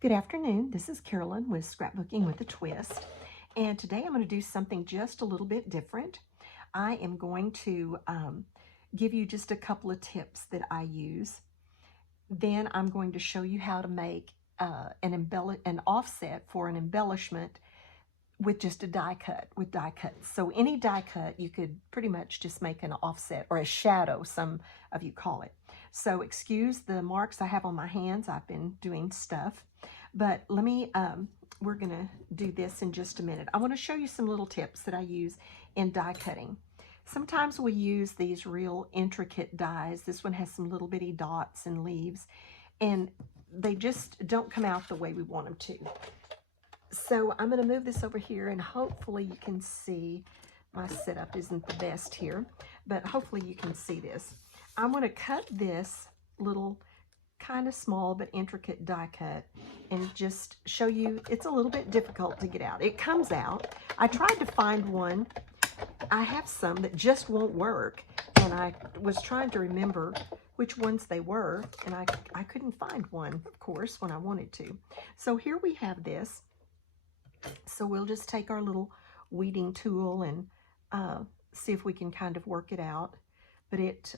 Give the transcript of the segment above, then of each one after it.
Good afternoon. This is Carolyn with Scrapbooking with a Twist. And today I'm going to do something just a little bit different. I am going to give you just a couple of tips that I use. Then I'm going to show you how to make an offset for an embellishment with just a die cut, with die cuts. So any die cut, you could pretty much just make an offset or a shadow, some of you call it. So excuse the marks I have on my hands. I've been doing stuff. But let me, we're gonna do this in just a minute. I wanna show you some little tips that I use in die cutting. Sometimes we use these real intricate dies. This one has some little bitty dots and leaves, and they just don't come out the way we want them to. So I'm going to move this over here, and hopefully you can see. My setup isn't the best here, but hopefully you can see this. I'm going to cut this little kind of small but intricate die cut and just show you. It's a little bit difficult to get out. It comes out. I tried to find one. I have some that just won't work, and I was trying to remember which ones they were, and I couldn't find one, of course, when I wanted to. So here we have this. So we'll just take our little weeding tool and see if we can kind of work it out. But it,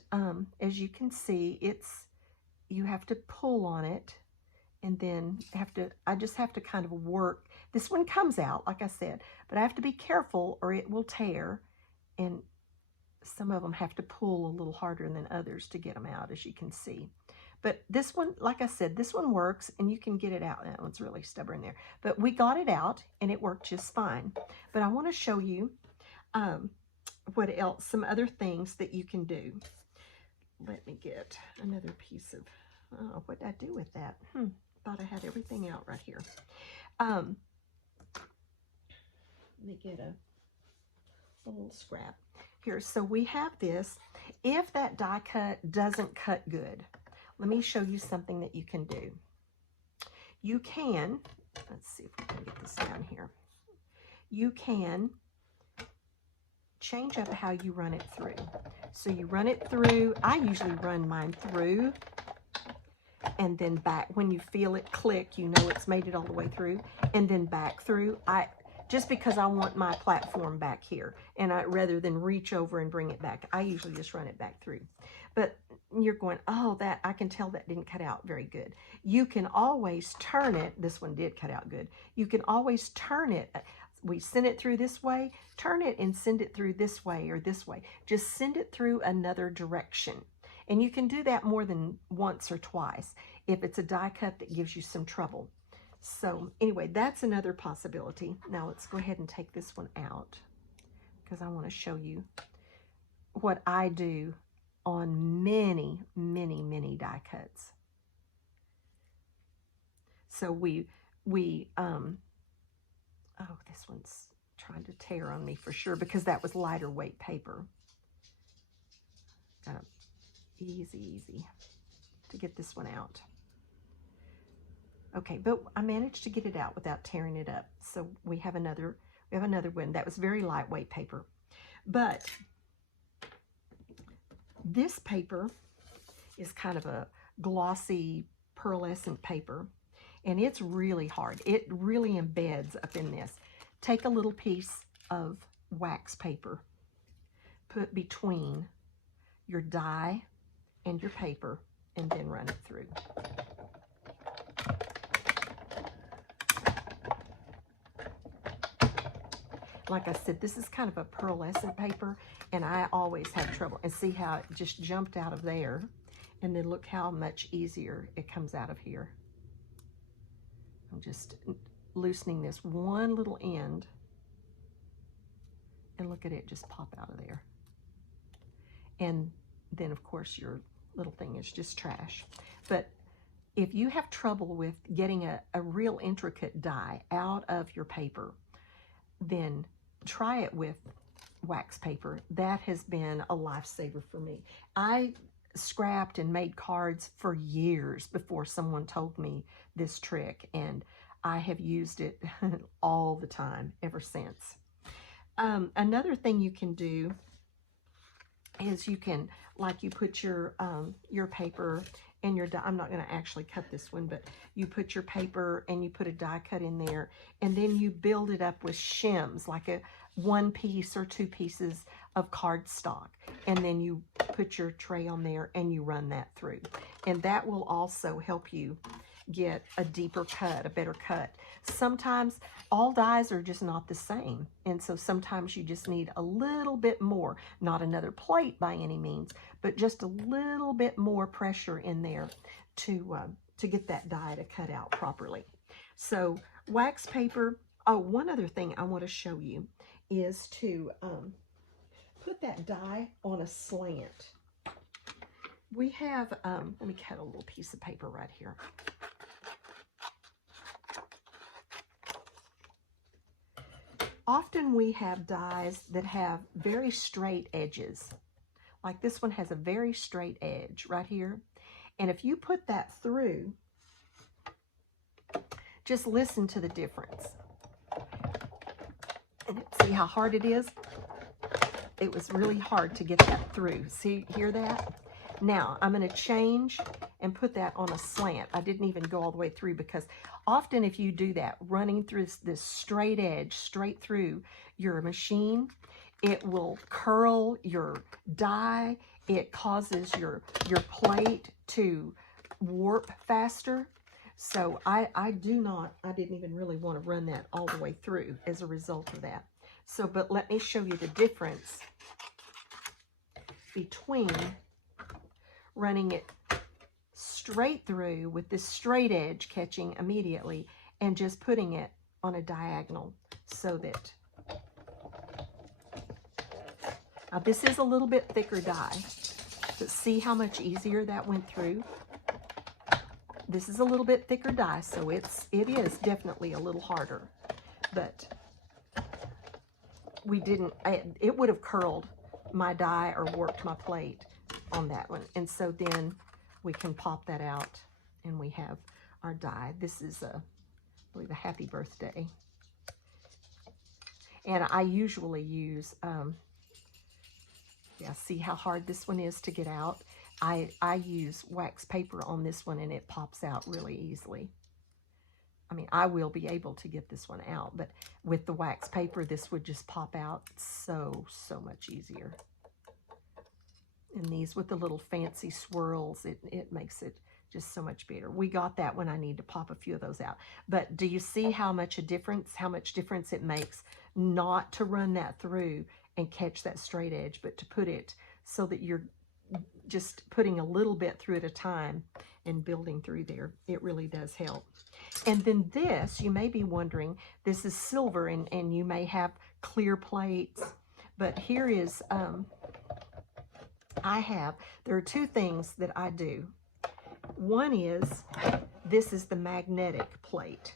as you can see, you have to pull on it, and then I just have to kind of work. This one comes out, like I said, but I have to be careful or it will tear, and some of them have to pull a little harder than others to get them out, as you can see. But this one, like I said, this one works, and you can get it out. That one's really stubborn there. But we got it out, and it worked just fine. But I want to show you what else, some other things that you can do. Let me get another piece of, oh, what did I do with that? Thought I had everything out right here. Let me get a little scrap here. So we have this. If that die cut doesn't cut good, let me show you something that you can do. You can, let's see if we can get this down here. You can change up how you run it through. So you run it through, I usually run mine through and then back. When you feel it click, you know it's made it all the way through, and then back through. Just because I want my platform back here, and rather than reach over and bring it back, I usually just run it back through. But you're going, oh, that I can tell that didn't cut out very good. You can always turn it. This one did cut out good. You can always turn it. We send it through this way, turn it and send it through this way or this way. Just send it through another direction. And you can do that more than once or twice if it's a die cut that gives you some trouble. So anyway, that's another possibility. Now let's go ahead and take this one out, because I want to show you what I do on many, many, many die cuts. So oh, this one's trying to tear on me for sure, because that was lighter weight paper. Easy to get this one out. Okay, but I managed to get it out without tearing it up. So we have another one. That was very lightweight paper. But this paper is kind of a glossy pearlescent paper, and it's really hard. It really embeds up in this. Take a little piece of wax paper, put between your die and your paper, and then run it through. Like I said, this is kind of a pearlescent paper, and I always have trouble. And see how it just jumped out of there, and then look how much easier it comes out of here. I'm just loosening this one little end, and look at it just pop out of there. And then, of course, your little thing is just trash. But if you have trouble with getting a real intricate die out of your paper, then try it with wax paper. That has been a lifesaver for me. I scrapped and made cards for years before someone told me this trick, and I have used it all the time ever since. Another thing you can do is you can, like, you put your paper and your die. I'm not going to actually cut this one, but you put your paper and you put a die cut in there, and then you build it up with shims, like a 1 piece or 2 pieces of cardstock, and then you put your tray on there and you run that through, and that will also help you get a deeper cut, a better cut. Sometimes all dies are just not the same, and so sometimes you just need a little bit more, not another plate by any means, but just a little bit more pressure in there to get that die to cut out properly. So wax paper. Oh, one other thing I want to show you is to put that die on a slant. We have, let me cut a little piece of paper right here. Often we have dies that have very straight edges. Like this one has a very straight edge right here. And if you put that through, just listen to the difference. And see how hard it is? It was really hard to get that through. See, hear that? Now, I'm going to change and put that on a slant. I didn't even go all the way through, because often if you do that, running through this straight edge, straight through your machine, it will curl your die. It causes your plate to warp faster. So I didn't even really want to run that all the way through as a result of that. So, but let me show you the difference between running it straight through with this straight edge catching immediately and just putting it on a diagonal, so that now this is a little bit thicker die, but see how much easier that went through. This is a little bit thicker die, so it is definitely a little harder, but it would have curled my die or warped my plate on that one. And so then we can pop that out and we have our die. This is I believe a happy birthday. And I usually use, yeah, see how hard this one is to get out? I use wax paper on this one and it pops out really easily. I mean, I will be able to get this one out, but with the wax paper, this would just pop out so much easier. And these with the little fancy swirls, it makes it just so much better. We got that when I need to pop a few of those out. But do you see how much difference it makes not to run that through and catch that straight edge, but to put it so that you're just putting a little bit through at a time and building through there? It really does help. And then this, you may be wondering, this is silver and you may have clear plates, but here is, there are 2 things that I do. One is, this is the magnetic plate.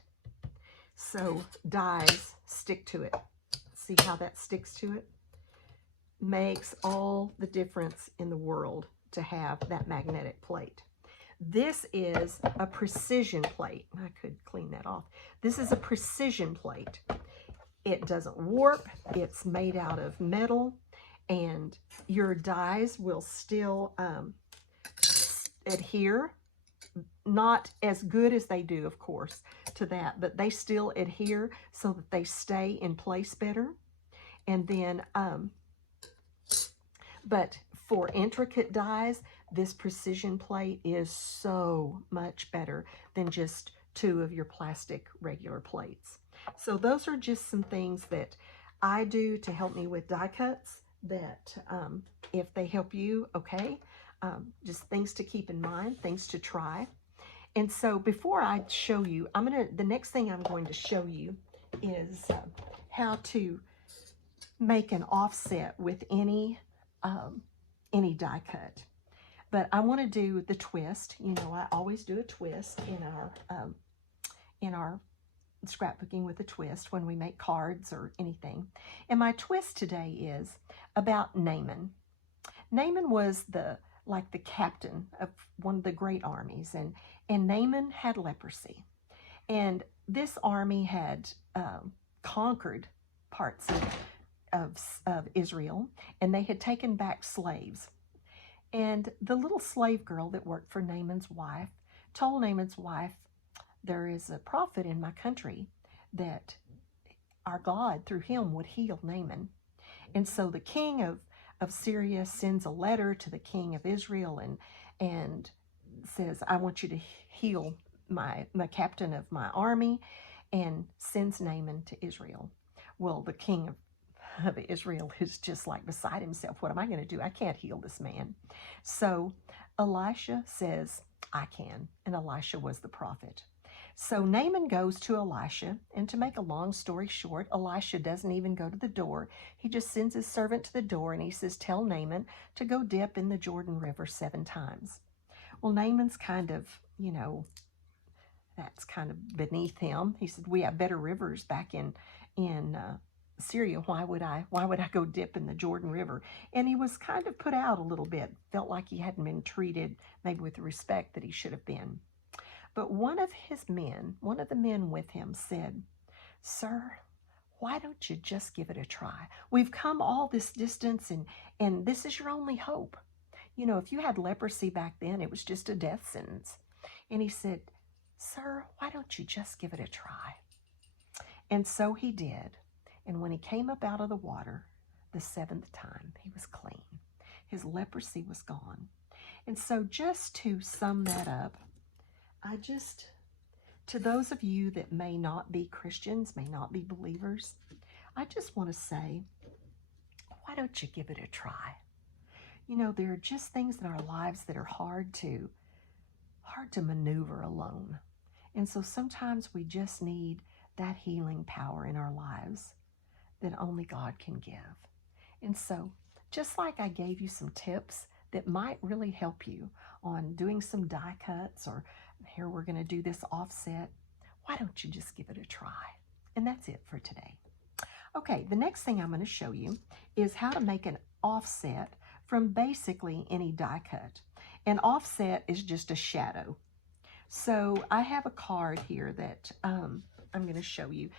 So dies stick to it. See how that sticks to it? Makes all the difference in the world to have that magnetic plate. This is a precision plate. I could clean that off. This is a precision plate. It doesn't warp. It's made out of metal, and your dies will still adhere. Not as good as they do, of course, to that, but they still adhere so that they stay in place better. And then, but for intricate dies, this precision plate is so much better than just 2 of your plastic regular plates. So those are just some things that I do to help me with die cuts that if they help you, okay, just things to keep in mind, things to try. And so before I show you, the next thing I'm going to show you is how to make an offset with any die cut. But I want to do the twist. You know, I always do a twist in our scrapbooking with a twist when we make cards or anything. And my twist today is about Naaman. Naaman was like the captain of one of the great armies, and Naaman had leprosy. And this army had conquered parts of Israel, and they had taken back slaves. And the little slave girl that worked for Naaman's wife told Naaman's wife, there is a prophet in my country that our God, through him, would heal Naaman. And so the king of Syria sends a letter to the king of Israel and says, I want you to heal my captain of my army, and sends Naaman to Israel. Well, the king of Israel is just like beside himself. What am I going to do? I can't heal this man. So Elisha says, I can. And Elisha was the prophet. So Naaman goes to Elisha, and to make a long story short, Elisha doesn't even go to the door. He just sends his servant to the door, and he says, tell Naaman to go dip in the Jordan River 7 times. Well, Naaman's kind of, that's kind of beneath him. He said, we have better rivers back in Syria. Why would I go dip in the Jordan River? And he was kind of put out a little bit, felt like he hadn't been treated maybe with the respect that he should have been. But one of the men with him said, sir, why don't you just give it a try? We've come all this distance, and this is your only hope. If you had leprosy back then, it was just a death sentence. And he said, sir, why don't you just give it a try? And so he did. And when he came up out of the water the 7th time, he was clean. His leprosy was gone. And so just to sum that up, to those of you that may not be Christians, may not be believers, I just want to say, why don't you give it a try? There are just things in our lives that are hard to maneuver alone. And so sometimes we just need that healing power in our lives that only God can give. And so, just like I gave you some tips that might really help you on doing some die cuts, or here we're going to do this offset, why don't you just give it a try? And that's it for today. Okay, the next thing I'm going to show you is how to make an offset from basically any die cut. An offset is just a shadow. So I have a card here that I'm going to show you.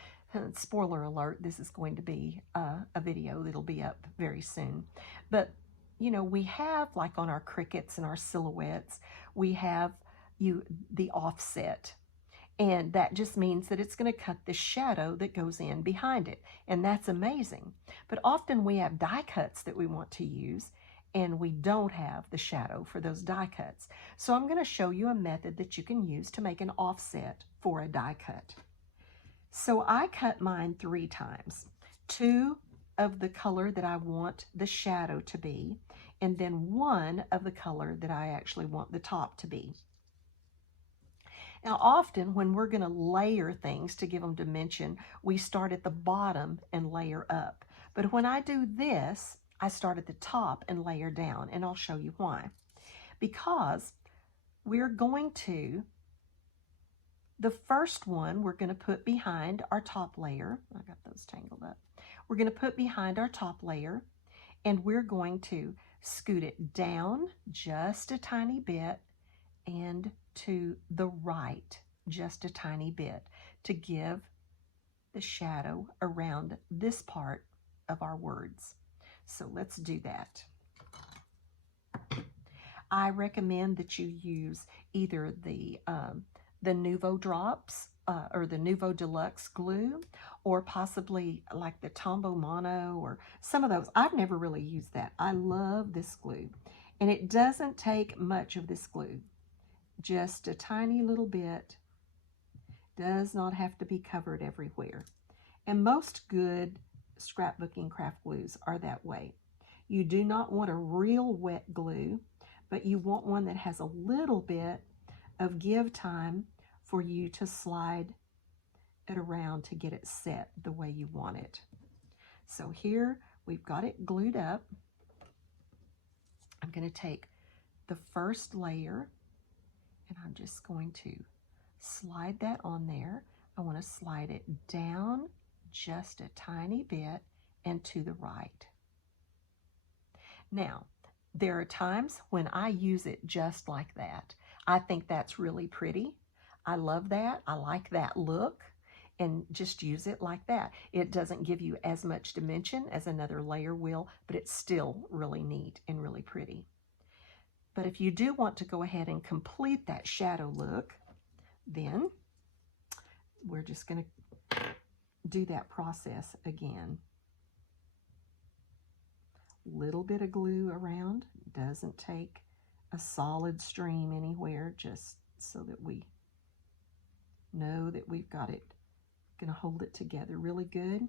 Spoiler alert, this is going to be a video that'll be up very soon. But, we have, like on our crickets and our silhouettes, we have the offset. And that just means that it's going to cut the shadow that goes in behind it. And that's amazing. But often we have die cuts that we want to use, and we don't have the shadow for those die cuts. So I'm going to show you a method that you can use to make an offset for a die cut. So I cut mine 3 times. 2 of the color that I want the shadow to be, and then 1 of the color that I actually want the top to be. Now, often when we're going to layer things to give them dimension, we start at the bottom and layer up. But when I do this, I start at the top and layer down, and I'll show you why. Because we're going to, the first one we're going to put behind our top layer. I got those tangled up. We're going to put behind our top layer, and we're going to scoot it down just a tiny bit and to the right just a tiny bit to give the shadow around this part of our words. So let's do that. I recommend that you use either the Nuvo Drops or the Nuvo Deluxe glue, or possibly like the Tombow Mono or some of those. I've never really used that. I love this glue, and it doesn't take much of this glue. Just a tiny little bit. Does not have to be covered everywhere. And most good scrapbooking craft glues are that way. You do not want a real wet glue, but you want one that has a little bit of give time for you to slide it around to get it set the way you want it. So here we've got it glued up. I'm going to take the first layer, and I'm just going to slide that on there. I want to slide it down just a tiny bit and to the right. Now, there are times when I use it just like that. I think that's really pretty. I love that. I like that look, and just use it like that. It doesn't give you as much dimension as another layer will, but it's still really neat and really pretty. But if you do want to go ahead and complete that shadow look, then we're just going to do that process again. Little bit of glue around. Doesn't take a solid stream anywhere, just so that we know that we've got it, going to hold it together really good,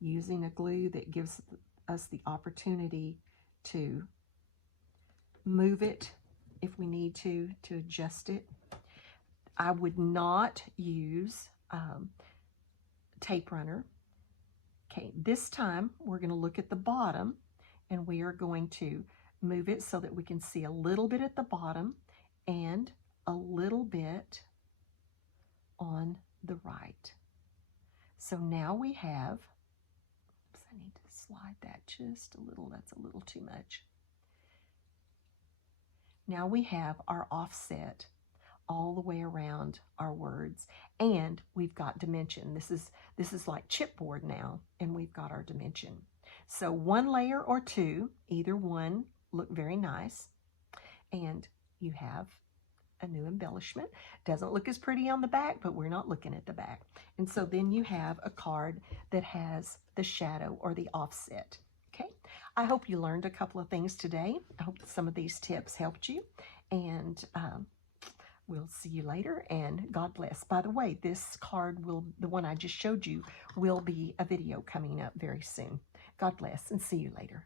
using a glue that gives us the opportunity to move it if we need to adjust it. I would not use tape runner. Okay, this time we're going to look at the bottom, and we are going to move it so that we can see a little bit at the bottom and a little bit on the right. So now we have, oops, I need to slide that just a little, that's a little too much. Now we have our offset all the way around our words, and we've got dimension. This is like chipboard now, and we've got our dimension. So one layer or two, either one, look very nice, and you have a new embellishment. Doesn't look as pretty on the back, but we're not looking at the back. And so then you have a card that has the shadow or the offset. Okay, I hope you learned a couple of things today. I hope some of these tips helped you, and we'll see you later, and God bless. By the way, this card the one I just showed you, will be a video coming up very soon. God bless, and see you later.